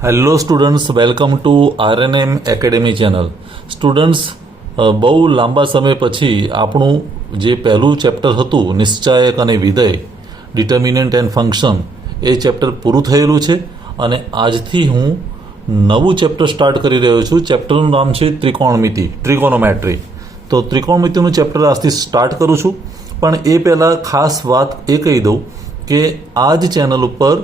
Hello students, welcome to RNM academy channel. Students, બહુ લાંબા સમય પછી આપણું જે પહેલું ચેપ્ટર હતું નિશ્ચાયક અને વિધેય, determinant and function, A chapter પૂરું થયેલું છે અને આજથી હું નવું ચેપ્ટર સ્ટાર્ટ કરી રહ્યો છું. ચેપ્ટરનું નામ છે ત્રિકોણમિતિ, ટ્રિગોનોમેટ્રી. તો ત્રિકોણમિતિનું ચેપ્ટર આજથી સ્ટાર્ટ કરું છું. પણ એ પહેલાં ખાસ વાત એ કહી દઉં કે આ જ ચેનલ ઉપર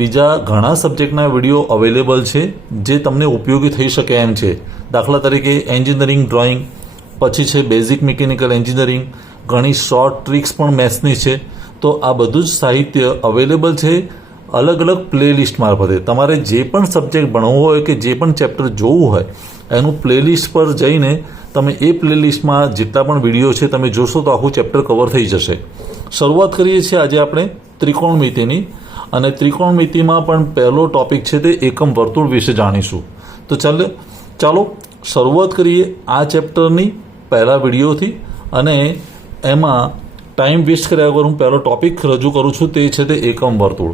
બીજા ઘણા સબ્જેક્ટના વિડીયો અવેલેબલ છે જે તમને ઉપયોગી થઈ શકે એમ છે. દાખલા તરીકે એન્જિનિયરિંગ ડ્રોઈંગ, પછી છે બેઝિક મિકેનિકલ એન્જિનિયરિંગ, ઘણી શોર્ટ ટ્રિક્સ પણ મેથ્સની છે. તો આ બધું જ સાહિત્ય અવેલેબલ છે અલગ અલગ પ્લેલિસ્ટ મારફતે. તમારે જે પણ સબ્જેક્ટ ભણવો હોય કે જે પણ ચેપ્ટર જોવું હોય એનું પ્લેલિસ્ટ પર જઈને તમે એ પ્લેલિસ્ટમાં જેટલા પણ વિડીયો છે તમે જોશો તો આખું ચેપ્ટર કવર થઈ જશે. શરૂઆત કરીએ છીએ આજે આપણે ત્રિકોણમિતિની. અને ત્રિકોણમિતિમાં પણ પહેલો ટોપિક છે તે એકમ વર્તુળ વિશે જાણીશું. તો ચાલો શરૂઆત કરીએ આ ચેપ્ટરની પહેલા વિડીયોથી. અને એમાં ટાઈમ વેસ્ટ કર્યા વગર હું પહેલો ટોપિક રજૂ કરું છું, તે છે તે એકમ વર્તુળ.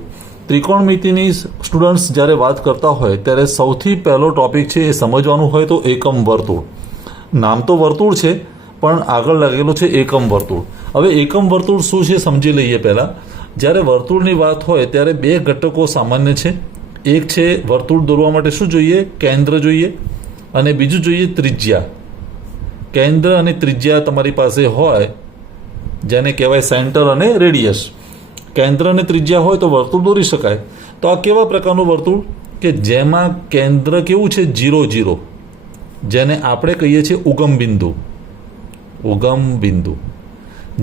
ત્રિકોણમિતિની સ્ટુડન્ટ્સ જ્યારે વાત કરતા હોય ત્યારે સૌથી પહેલો ટોપિક છે એ સમજવાનું હોય તો એકમ વર્તુળ. નામ તો વર્તુળ છે પણ આગળ લાગેલો છે એકમ વર્તુળ. હવે એકમ વર્તુળ શું છે સમજી લઈએ. પહેલાં જ્યારે વર્તુળની વાત હોય ત્યારે બે ઘટકો સામાન્ય છે. એક છે વર્તુળ દોરવા માટે શું જોઈએ? કેન્દ્ર જોઈએ, અને બીજું જોઈએ ત્રિજ્યા. કેન્દ્ર અને ત્રિજ્યા તમારી પાસે હોય જેને કહેવાય સેન્ટર અને રેડિયસ. કેન્દ્ર અને ત્રિજ્યા હોય તો વર્તુળ દોરી શકાય. તો આ કેવા પ્રકારનું વર્તુળ કે જેમાં કેન્દ્ર કેવું છે? 0, જેને આપણે કહીએ છીએ ઉગમ બિંદુ.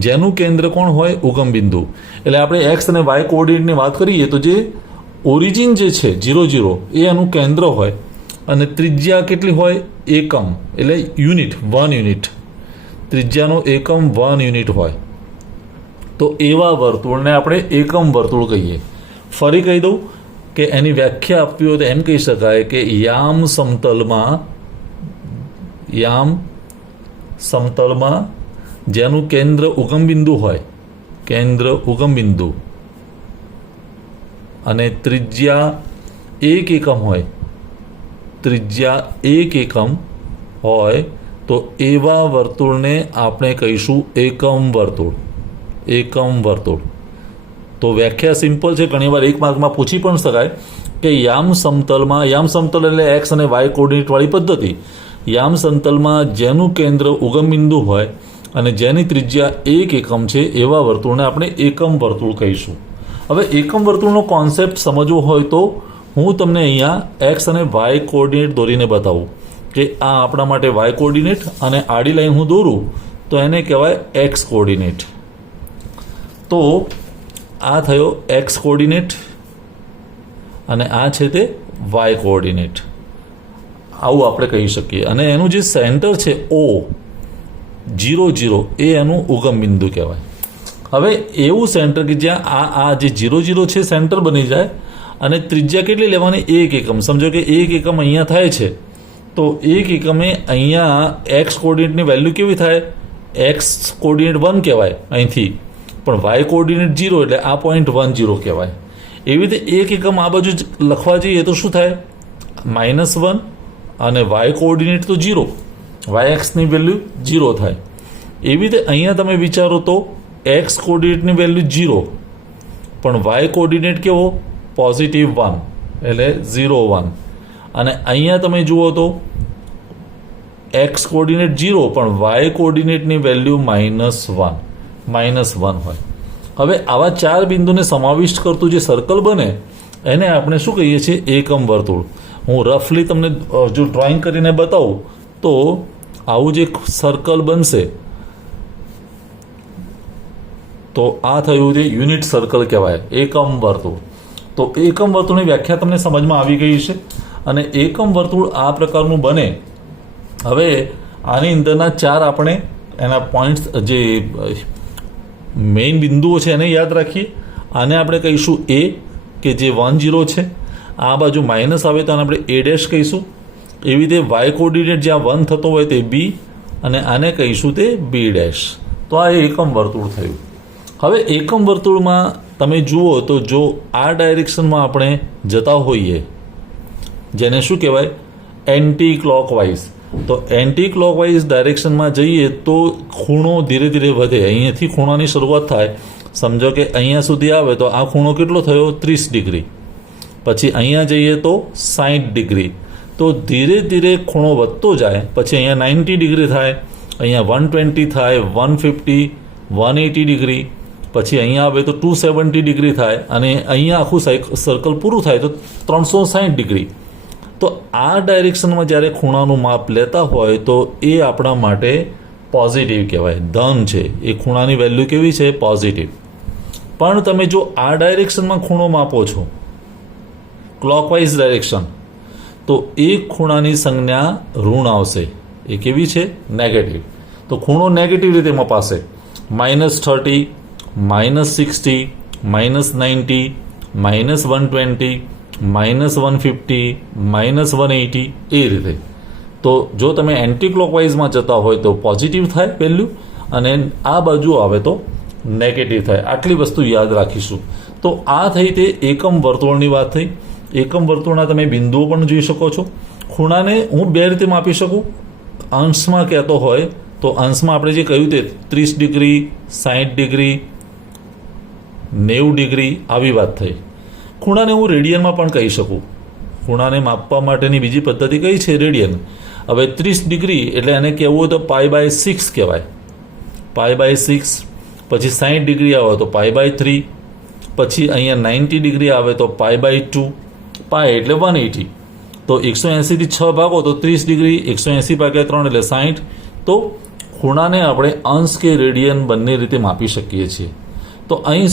જેનું કેન્દ્ર કોણ હોય? ઉગમ બિંદુ. એટલે આપણે એક્સ અને વાય કોઓર્ડિનેટની વાત કરીએ તો જે ઓરિજિન જે છે 0 એ એનું કેન્દ્ર હોય, અને ત્રિજ્યા કેટલી હોય? એકમ, એટલે યુનિટ, 1 યુનિટ. ત્રિજ્યાનો એકમ 1 યુનિટ હોય. તો એવા વર્તુળને આપણે એકમ વર્તુળ કહીએ. ફરી કહી દઉં કે એની વ્યાખ્યા આપવી હોય તો એમ કહી શકાય કે યામ સમતલમાં જેનું કેન્દ્ર ઉગમ બિંદુ હોય, અને ત્રિજ્યા 1 એકમ હોય, તો એવા વર્તુળને આપણે કહીશું એકમ વર્તુળ. તો વ્યાખ્યા સિમ્પલ છે. ઘણીવાર એક માર્કમાં પૂછી પણ શકાય કે યામ સમતલ એટલે એક્સ અને વાય કોઓર્ડિનેટવાળી પદ્ધતિ. યામ સમતલમાં જેનું કેન્દ્ર ઉગમ બિંદુ હોય અને જેની ત્રિજ્યા 1 એકમ છે એવા વર્તુળને આપણે એકમ વર્તુળ કહીશું. હવે એકમ વર્તુળનો કોન્સેપ્ટ સમજવો હોય તો હું તમને અહીંયા એક્સ અને વાય કોઓર્ડિનેટ દોરીને બતાવું કે આ આપણા માટે વાય કોઓર્ડિનેટ, અને આડી લાઈન હું દોરું તો એને કહેવાય એક્સ કોઓર્ડિનેટ. તો આ થયો એક્સ કોઓર્ડિનેટ અને આ છે તે વાય કોઓર્ડિનેટ. આવું આપણે કહી શકીએ. અને એનું જે સેન્ટર છે O 0 એ એનું ઉગમ બિંદુ કહેવાય. હવે એવું સેન્ટર કે જ્યાં આ જે 0 છે સેન્ટર બની જાય, અને ત્રિજ્યા કેટલી લેવાની? 1 એકમ. સમજો કે 1 એકમ અહીંયા થાય છે, તો 1 એકમે અહીંયા એક્સ કોઓર્ડિનેટની વેલ્યુ કેવી થાય? એક્સ કોઓર્ડિનેટ 1 કહેવાય અહીંથી, પણ વાય કોઓર્ડિનેટ 0 એટલે આ પોઈન્ટ 10 કહેવાય. એવી રીતે 1 એકમ આ બાજુ લખવા જઈએ તો શું થાય? -1, અને વાય કોઓર્ડિનેટ તો 0, વાય એક્સની વેલ્યુ 0 થાય. એવી રીતે અહીંયા તમે વિચારો તો એક્સ કોઓર્ડિનેટની વેલ્યુ 0, પણ વાય કોઓર્ડિનેટ કેવો? +1, એટલે 0, 1. અને અહીંયા તમે જુઓ તો એક્સ કોઓર્ડિનેટ 0 પણ વાય કોઓર્ડિનેટની વેલ્યુ -1 હોય. હવે આવા 4 બિંદુને સમાવિષ્ટ કરતું જે સર્કલ બને એને આપણે શું કહીએ છીએ? એકમ વર્તુળ. હું રફલી તમને જો ડ્રોઈંગ કરીને બતાવું તો આવું જે સર્કલ બનશે તો આ થયું જે યુનિટ સર્કલ કહેવાય, એકમ વર્તુળ. તો એકમ વર્તુળની વ્યાખ્યા તમને સમજમાં આવી ગઈ છે. અને એકમ વર્તુળ આ પ્રકારનું બને. હવે આની અંદરના 4 આપણે એના પોઈન્ટ્સ, જે મેઇન બિંદુઓ છે એને યાદ રાખીએ. આને આપણે કહીશું A, કે જે 10 છે. આ બાજુ માઇનસ આવે તો આને આપણે A' કહીશું. એવી રીતે વાય કોઓર્ડિનેટ જ્યાં 1 થતો હોય તે B, અને આને કહીશું તે B'. તો આ એકમ વર્તુળ થયું. હવે એકમ વર્તુળમાં તમે જુઓ તો જો આ ડાયરેક્શનમાં આપણે જતા હોઈએ જેને શું કહેવાય? Anti clockwise. તો એન્ટી ક્લોકવાઇઝ ડાયરેક્શનમાં જઈએ તો ખૂણો ધીરે ધીરે વધે. અહીંયાથી ખૂણાની શરૂઆત થાય. સમજો કે અહીંયા સુધી આવે તો આ ખૂણો કેટલો થયો? 30 ડિગ્રી. પછી અહીંયા જઈએ તો 60 ડિગ્રી. તો ધીરે ધીરે ખૂણો વધતો જાય. પછી અહીંયા 90 ડિગ્રી થાય, અહીંયા 120 થાય, 150, 180 ડિગ્રી. પછી અહીંયા આવે તો 270 ડિગ્રી થાય અને અહીંયા આખું સર્કલ પૂરું થાય તો 360 ડિગ્રી. તો આ ડાયરેક્શનમાં જ્યારે ખૂણાનું માપ લેતા હોય તો એ આપણા માટે પોઝિટિવ કહેવાય, ધન છે. એ ખૂણાની વેલ્યુ કેવી છે? પોઝિટિવ. પણ તમે જો આ ડાયરેક્શનમાં ખૂણો માપો છો, ક્લોકવાઇઝ ડાયરેક્શન, તો એ ખૂણાની સંજ્ઞા ઋણ આવશે. એ કેવી છે? નેગેટિવ. તો ખૂણો નેગેટિવ રીતે મપાશે. -30, -60, -90, -120, -150, -180 એ રીતે. તો જો તમે એન્ટી ક્લોકવાઇઝમાં જતા હોય તો પોઝિટિવ થાય વેલ્યુ અને આ બાજુ આવે તો નેગેટિવ થાય. આટલી વસ્તુ યાદ રાખીશું. તો આ થઈ તે એકમ વર્તુળની વાત થઈ. એકમ વર્તુળના તમે બિંદુઓ પણ જોઈ શકો છો. ખૂણાને હું બે રીતે માપી શકું. અંશમાં કહેતો હોય તો અંશમાં આપણે જે કહ્યું તે 30 ડિગ્રી, 60 ડિગ્રી, 90 ડિગ્રી આવી વાત થઈ. ખૂણાને હું રેડિયનમાં પણ કહી શકું. ખૂણાને માપવા માટેની બીજી પદ્ધતિ કઈ છે? રેડિયન. હવે 30 ડિગ્રી એટલે એને કહેવું હોય તો π/6 કહેવાય. π/6. પછી 60 ડિગ્રી આવે તો π/3. પછી અહીંયા 90 ડિગ્રી આવે તો π/2. પાય એટલે 180. તો 180થી 6 ભાગો તો 30 ડિગ્રી, 180 ભાગ્યા 3 એટલે 60. તો ખૂણાને આપણે અંશ કે રેડિયન બંને રીતે માપી શકીએ છીએ. તો અહીં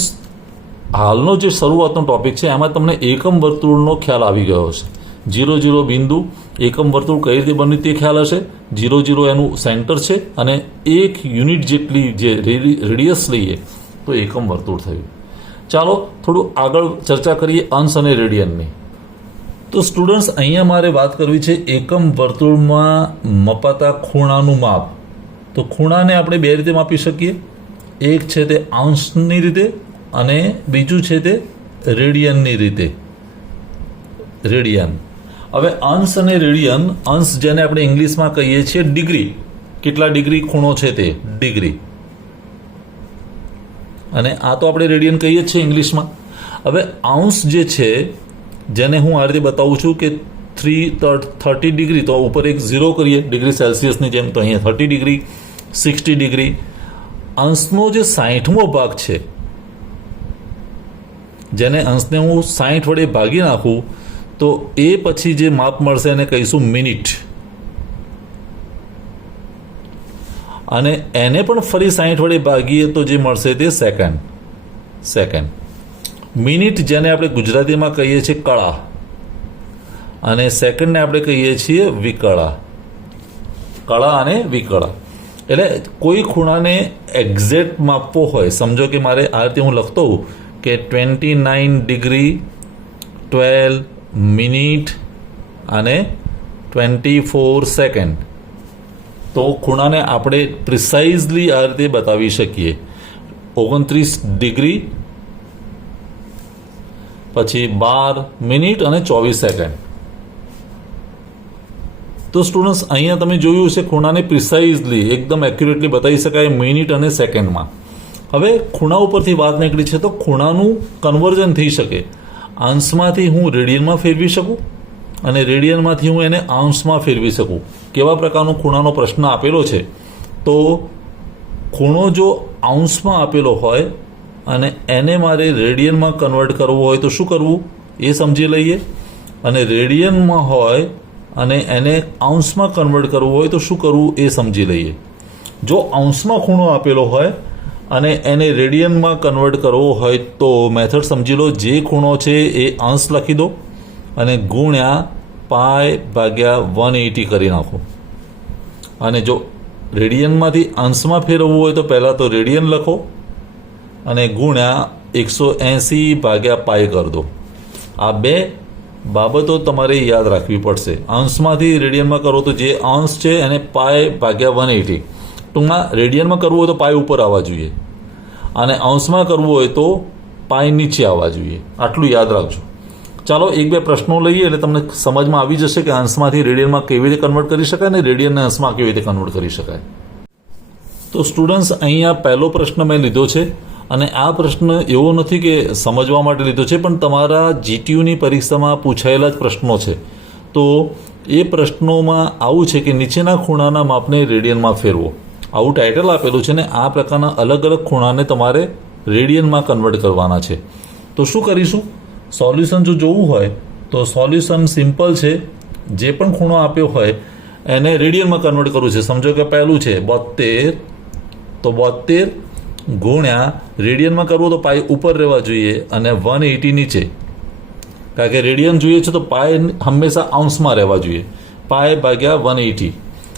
હાલનો જે શરૂઆતનો ટોપિક છે એમાં તમને એકમ વર્તુળનો ખ્યાલ આવી ગયો હશે. 0 બિંદુ, એકમ વર્તુળ કઈ રીતે બન્યું તે ખ્યાલ હશે. 0 એનું સેન્ટર છે અને 1 યુનિટ જેટલી જે રેડિયસ લઈએ તો એકમ વર્તુળ થયું. ચાલો થોડું આગળ ચર્ચા કરીએ અંશ અને રેડિયનની. તો સ્ટુડન્ટ્સ, અહીંયા મારે વાત કરવી છે એકમ વર્તુળમાં મપાતા ખૂણાનું માપ. તો ખૂણાને આપણે બે રીતે માપી શકીએ. એક છે તે અંશની રીતે અને બીજું છે તે રેડિયનની રીતે. રેડિયન. હવે અંશ અને રેડિયન, અંશ જેને આપણે ઇંગ્લિશમાં કહીએ છીએ ડિગ્રી, કેટલા ડિગ્રી ખૂણો છે તે ડિગ્રી, અને આ તો આપણે રેડિયન કહીએ છીએ ઇંગ્લિશમાં. હવે અંશ જે છે જેને હું આ રીતે બતાવું છું કે 30 ડિગ્રી, તો ઉપર એક 0 કરીએ ડિગ્રી સેલ્સિયસની જેમ, તો અહીંયા 30 ડિગ્રી, 60 ડિગ્રી. અંશનો જે 60મો ભાગ છે, જેને અંશને હું 60 વડે ભાગી નાખું તો એ પછી જે માપ મળશે એને કહીશું મિનિટ. અને એને પણ ફરી 60 વડે ભાગીએ તો જે મળશે તે સેકન્ડ. મિનિટ જેને આપણે ગુજરાતીમાં કહીએ છીએ કળા, અને સેકન્ડને આપણે કહીએ છીએ વિકળા. કળા અને વિકળા. એટલે કોઈ ખૂણાને એક્ઝેક્ટ માપવો હોય, સમજો કે મારે આ રીતે હું લખતો હોઉં કે 29 ડિગ્રી, 12 મિનિટ અને 24 સેકન્ડ, તો ખૂણાને આપણે પ્રિસાઇઝલી આ રીતે બતાવી શકીએ. 29 ડિગ્રી, પછી 12 મિનિટ અને 24 સેકન્ડ. તો સ્ટુડન્ટ્સ, અહીંયા તમે જોયું છે ખૂણાને પ્રિસાઇઝલી એકદમ એક્યુરેટલી બતાવી શકાય મિનિટ અને સેકન્ડમાં. હવે ખૂણા ઉપરથી વાત નીકળી છે તો ખૂણાનું કન્વર્ઝન થઈ શકે. અંશમાંથી હું રેડિયનમાં ફેરવી શકું અને રેડિયનમાંથી હું એને અંશમાં ફેરવી શકું. કેવા પ્રકારનો ખૂણાનો પ્રશ્ન આપેલો છે? તો ખૂણો જો અંશમાં આપેલો હોય અને એને મારે રેડિયનમાં કન્વર્ટ કરવો હોય તો શું કરવું એ સમજી લઈએ. અને રેડિયનમાં હોય અને એને અંશમાં કન્વર્ટ કરવું હોય તો શું કરવું એ સમજી લઈએ. જો અંશમાં ખૂણો આપેલો હોય અને એને રેડિયનમાં કન્વર્ટ કરવો હોય તો મેથડ સમજી લો. જે ખૂણો છે એ અંશ લખી દો અને ગુણ્યા π/180 કરી નાખો. અને જો રેડિયનમાંથી અંશમાં ફેરવવું હોય તો પહેલાં તો રેડિયન લખો અને ગુણ્યા 180/π કરી દો. આ બે બાબતો તમારે યાદ રાખવી પડશે. અંશમાંથી રેડિયનમાં કરો તો જે અંશ છે એને π/180, ટૂંકમાં રેડિયનમાં કરવું હોય તો પાય ઉપર આવવા જોઈએ અને અંશમાં કરવું હોય તો પાય નીચે આવવા જોઈએ. આટલું યાદ રાખજો. ચાલો એક બે પ્રશ્નો લઈએ એટલે તમને સમજમાં આવી જશે કે અંશમાંથી રેડિયનમાં કેવી રીતે કન્વર્ટ કરી શકાય અને રેડિયનને અંશમાં કેવી રીતે કન્વર્ટ કરી શકાય. તો સ્ટુડન્ટ્સ, અહીંયા પહેલો પ્રશ્ન મેં લીધો છે અને આ પ્રશ્ન એવો નથી કે સમજવા માટે લીધો છે, પણ તમારા જીટીયુની પરીક્ષામાં પૂછાયેલા જ પ્રશ્નો છે. તો એ પ્રશ્નોમાં આવું છે કે નીચેના ખૂણાના માપને રેડિયનમાં ફેરવો, આવું ટાઇટલ આપેલું છે ને આ પ્રકારના અલગ અલગ ખૂણાને તમારે રેડિયનમાં કન્વર્ટ કરવાના છે. તો શું કરીશું? સોલ્યુશન જો જોવું હોય તો સોલ્યુશન સિમ્પલ છે. જે પણ ખૂણો આપ્યો હોય એને રેડિયનમાં કન્વર્ટ કરવું છે. સમજો કે પહેલું છે 72, તો 72 ગુણ્યા રેડિયનમાં કરવું તો પાઈ ઉપર રહેવા જોઈએ અને 180 નીચે, કારણ કે રેડિયન જોઈએ છે તો પાઈ હંમેશા અંશમાં રહેવા જોઈએ. પાઈ ભાગ્યા 180.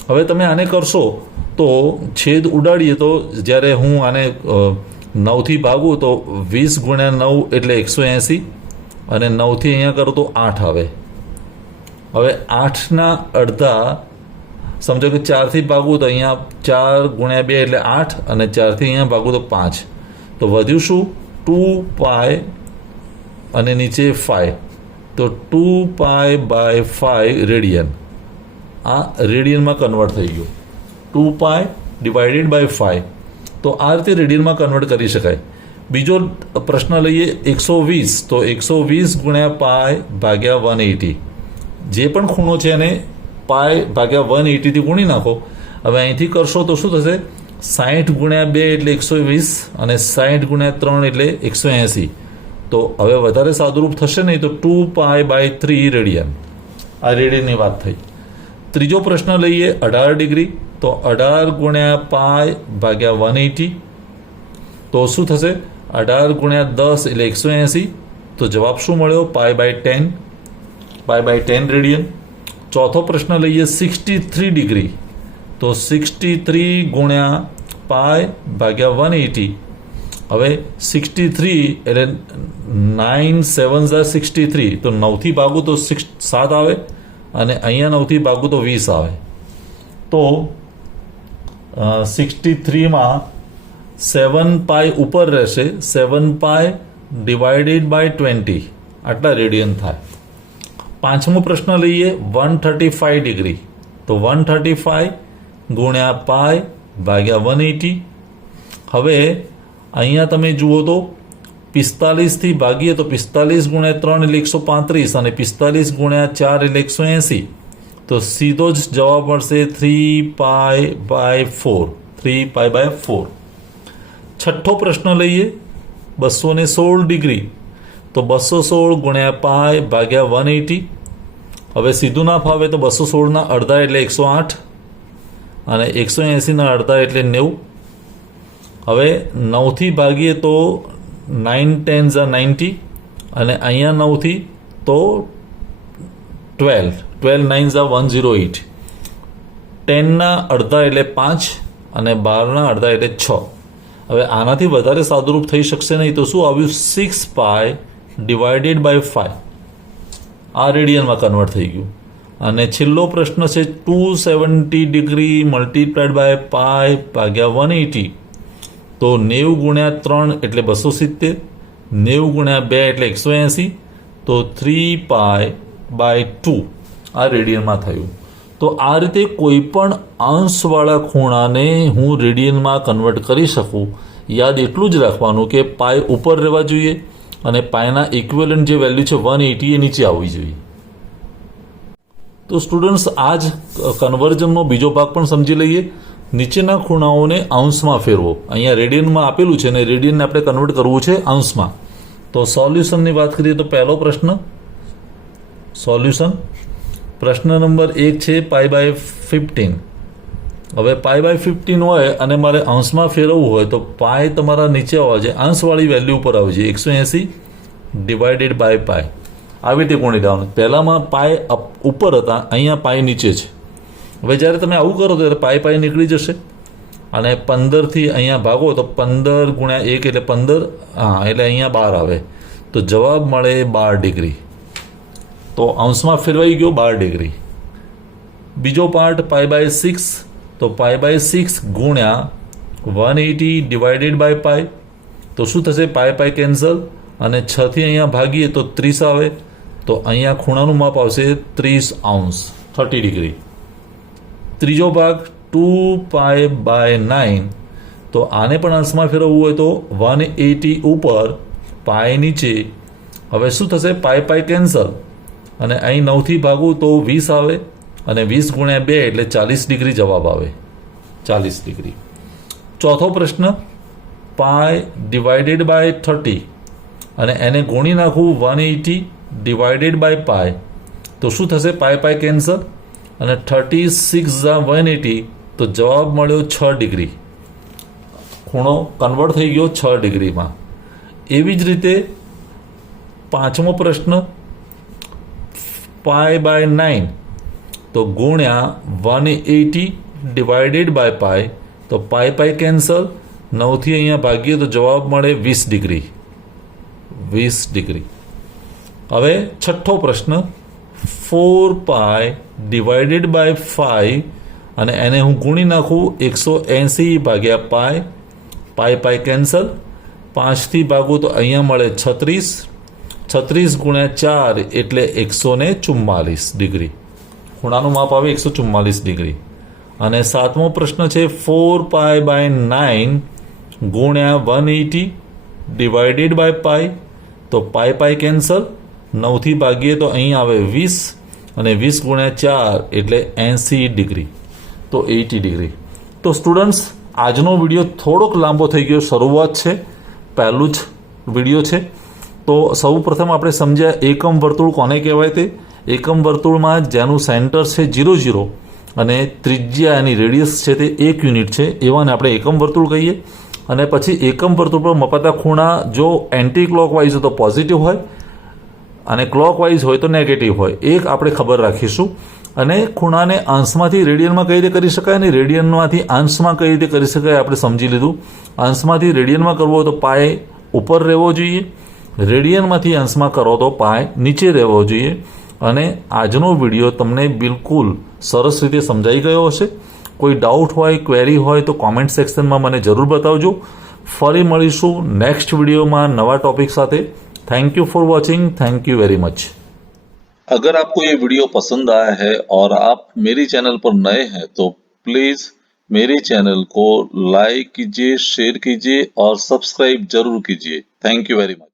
હવે તમે આને કરશો તો છેદ ઉડાડીએ તો જ્યારે હું આને 9થી ભાગું તો 20 ગુણ્યા 9 એટલે 180 અને 9થી અહીંયા કરું તો 8 આવે. હવે 8ના અડધા, સમજો કે 4થી ભાગું તો અહીંયા 4 ગુણ્યા 2 એટલે 8 અને 4થી અહીંયા ભાગું તો 5. તો વધ્યું શું? 2 પાઈ અને નીચે 5, તો 2 પાઈ બાય 5 રેડિયન. આ રેડિયનમાં કન્વર્ટ થઈ ગયું. 2 પાઈ ડિવાઇડેડ બાય 5. તો આ રીતે રેડિયનમાં કન્વર્ટ કરી શકાય. બીજો પ્રશ્ન લઈએ 120. તો 120 ગુણ્યા પાઈ ભાગ્યા 180. જે પણ ખૂણો છે એને પાઈ ભાગ્યા 180થી ગુણી નાખો. હવે અહીંથી કરશો તો શું થશે? 60 ગુણ્યા 2 એટલે 120 અને 60 ગુણ્યા 3 એટલે 180. તો હવે વધારે સાદુરૂપ થશે નહીં, તો 2 પાઈ બાય 3 રેડિયન. આ રેડિયનની વાત થઈ. ત્રીજો પ્રશ્ન લઈએ 18 ડિગ્રી. તો 18 ગુણ્યા પાઈ ભાગ્યા 180. તો શું થશે? 18 ગુણ્યા 10 એટલે 180. તો જવાબ શું મળ્યો? Pi by 10. Pi by 10 radian. ચોથો પ્રશ્ન લઈએ 63 ડિગ્રી. તો 63 ગુણ્યા પાઈ ભાગ્યા 180. હવે 63 એટલે 9 7 63. તો 9થી ભાગું તો 7 આવે અને અહીંયા 9થી ભાગું તો 20 આવે. તો 63માં 7 પાઈ ઉપર રહેશે. 7 પાઈ ડિવાઇડેડ બાય 20 આટલા રેડિયન થાય. પાંચમો પ્રશ્ન લઈએ 135 ડિગ્રી. તો 135 ગુણ્યા પાઈ ભાગ્યા 180. હવે અહીંયા તમે જુઓ તો 45થી ભાગીએ તો 45 ગુણ્યા 3 એટલે 135 અને 45 ગુણ્યા 4 એટલે 180. તો સીધો જ જવાબ મળશે 3 પાઈ બાય 4. 3 pi by 4. છઠ્ઠો પ્રશ્ન લઈએ 216 ડિગ્રી. તો 216 ગુણ્યા પાઈ ભાગ્યા 180. હવે સીધું ના ફાવે તો 216ના અડધા એટલે 108 અને 180ના અડધા એટલે 90. હવે 9થી ભાગીએ તો 9 10 90 અને અહીંયા 9થી તો 12 9 108. 10ના અડધા એટલે 5 અને 12ના અડધા એટલે 6. હવે આનાથી વધારે સાદુરૂપ થઈ શકશે નહીં, તો શું આવ્યું? 6 પાઈ ડિવાઇડેડ બાય 5. આ રેડિયનમાં કન્વર્ટ થઈ ગયું. અને છેલ્લો પ્રશ્ન છે 270 ડિગ્રી મલ્ટીપ્લાઇડ બાય પાઈ ભાગ્યા 180. તો 90 ગુણ્યા 3 એટલે 270. 90 ગુણ્યા 2 એટલે 180. તો 3 પાઈ બાય 2 આ રેડિયનમાં થયું. તો આ રીતે કોઈ પણ અંશવાળા ખૂણાને હું રેડિયનમાં કન્વર્ટ કરી શકું. યાદ એટલું જ રાખવાનું કે પાઈ ઉપર રહેવા જોઈએ અને પાઈના ઇક્વિવેલન્ટ જે વેલ્યુ છે 180 એ નીચે આવવી જોઈએ. તો સ્ટુડન્ટ્સ, આ જ કન્વર્ઝનનો બીજો ભાગ પણ સમજી લઈએ. નીચેના ખૂણાઓને અંશમાં ફેરવો. અહીંયા રેડિયનમાં આપેલું છે અને રેડિયનને આપણે કન્વર્ટ કરવું છે અંશમાં. તો સોલ્યુશનની વાત કરીએ તો પહેલો પ્રશ્ન સોલ્યુશન. પ્રશ્ન નંબર 1 છે પાઈ બાય 15. હવે પાઈ બાય 15 હોય અને મારે અંશમાં ફેરવવું હોય તો પાઈ તમારા નીચે આવવા જોઈએ, અંશવાળી વેલ્યુ ઉપર આવવી જોઈએ. 180 ડિવાઇડેડ બાય પાઈ. આવી રીતે ગુણી દેવાનું. પહેલામાં પાઈ ઉપર હતા, અહીંયા પાઈ નીચે છે. હવે જ્યારે તમે આવું કરો ત્યારે પાઈ નીકળી જશે અને 15થી અહીંયા ભાગો તો 15 ગુણ્યા 1 એટલે 15. હા, એટલે અહીંયા 12 આવે. તો જવાબ મળે 12 ડિગ્રી. તો અંશમાં ફેરવાઈ ગયો 12 ડિગ્રી. બીજો પાર્ટ પાઈ બાય 6. તો પાઈ બાય 6 ગુણ્યા 180 ડિવાઇડેડ બાય પાઈ. તો શું થશે? પાઈ કેન્સલ અને 6થી અહીંયા ભાગીએ તો 30 આવે તો અહીંયા ખૂણાનું માપ આવશે 30 અંશ 30 ડિગ્રી. ત્રીજો ભાગ 2π/9, તો આને પણ અંશમાં ફેરવવું હોય તો 180 ઉપર પાય નીચે. હવે શું થશે? પાય કેન્સલ અને અહીં 9થી ભાગું તો 20 આવે અને 20 ગુણ્યા 2 એટલે 40 ડિગ્રી જવાબ આવે. 40 ડિગ્રી. ચોથો પ્રશ્ન π/30 અને એને ગુણી નાખું 180 ડિવાઇડેડ બાય પાય, તો શું થશે? પાય કેન્સલ અને 36 × 180 તો જવાબ મળ્યો 6 ડિગ્રી. ખૂણો કન્વર્ટ થઈ ગયો 6 ડિગ્રીમાં. એવી જ રીતે પાંચમો પ્રશ્ન π/9 તો ગુણ્યા 180 ડિવાઇડેડ બાય પાય, તો પાય કેન્સલ, 9થી અહીંયા ભાગીએ તો જવાબ મળે 20 ડિગ્રી. 20 ડિગ્રી. હવે છઠ્ઠો પ્રશ્ન 4π ડિવાઇડેડ બાય 5 અને એને હું ગુણી નાખું 180 ભાગ્યા પાય કેન્સલ, 5થી ભાગું તો અહીંયા મળે 36, 36 ગુણ્યા 4 એટલે 144 ડિગ્રી. ખૂણાનું માપ આવે 144 ડિગ્રી. અને સાતમો પ્રશ્ન છે 4π/9 ગુણ્યા 180 ડિવાઇડેડ બાય પાય, તો પાય કેન્સલ, 9થી ભાગીએ તો અહીં આવે 20 અને 20 ગુણ્યા 4 એટલે 80 ડિગ્રી, તો 80 ડિગ્રી. તો સ્ટુડન્ટ્સ, આજનો વિડીયો થોડોક લાંબો થઈ ગયો, શરૂઆત છે, પહેલું જ વિડીયો છે. તો સૌ પ્રથમ આપણે સમજ્યા એકમ વર્તુળ કોને કહેવાય તે. એકમ વર્તુળમાં જેનું સેન્ટર છે 0 0 અને ત્રિજ્યા એની રેડિયસ છે તે 1 યુનિટ છે, એવાને આપણે એકમ વર્તુળ કહીએ. અને પછી એકમ વર્તુળ પર મપાતા ખૂણા જો એન્ટી ક્લોકવાઇઝ હોય તો પોઝિટિવ હોય અને ક્લોકવાઇઝ હોય તો નેગેટિવ હોય, એક આપણે ખબર રાખીશું. અને ખૂણાને અંશમાંથી રેડિયનમાં કઈ રીતે કરી શકાય અને રેડિયનમાંથી અંશમાં કઈ રીતે કરી શકાય આપણે સમજી લીધું. અંશમાંથી રેડિયનમાં કરવો હોય તો પાય ઉપર રહેવો જોઈએ, રેડિયનમાંથી અંશમાં કરો તો પાય નીચે રહેવો જોઈએ. અને આજનો વિડીયો તમને બિલકુલ સરસ રીતે સમજાઈ ગયો હશે. કોઈ ડાઉટ હોય, ક્વેરી હોય તો કોમેન્ટ સેક્શનમાં મને જરૂર બતાવજો. ફરી મળીશું નેક્સ્ટ વિડીયોમાં નવા टॉपिक साथ. Thank you for watching. Thank you very much. अगर आपको ये वीडियो पसंद आया है और आप मेरी चैनल पर नए हैं तो प्लीज मेरे चैनल को लाइक कीजिए, शेयर कीजिए और सब्सक्राइब जरूर कीजिए. Thank you very much.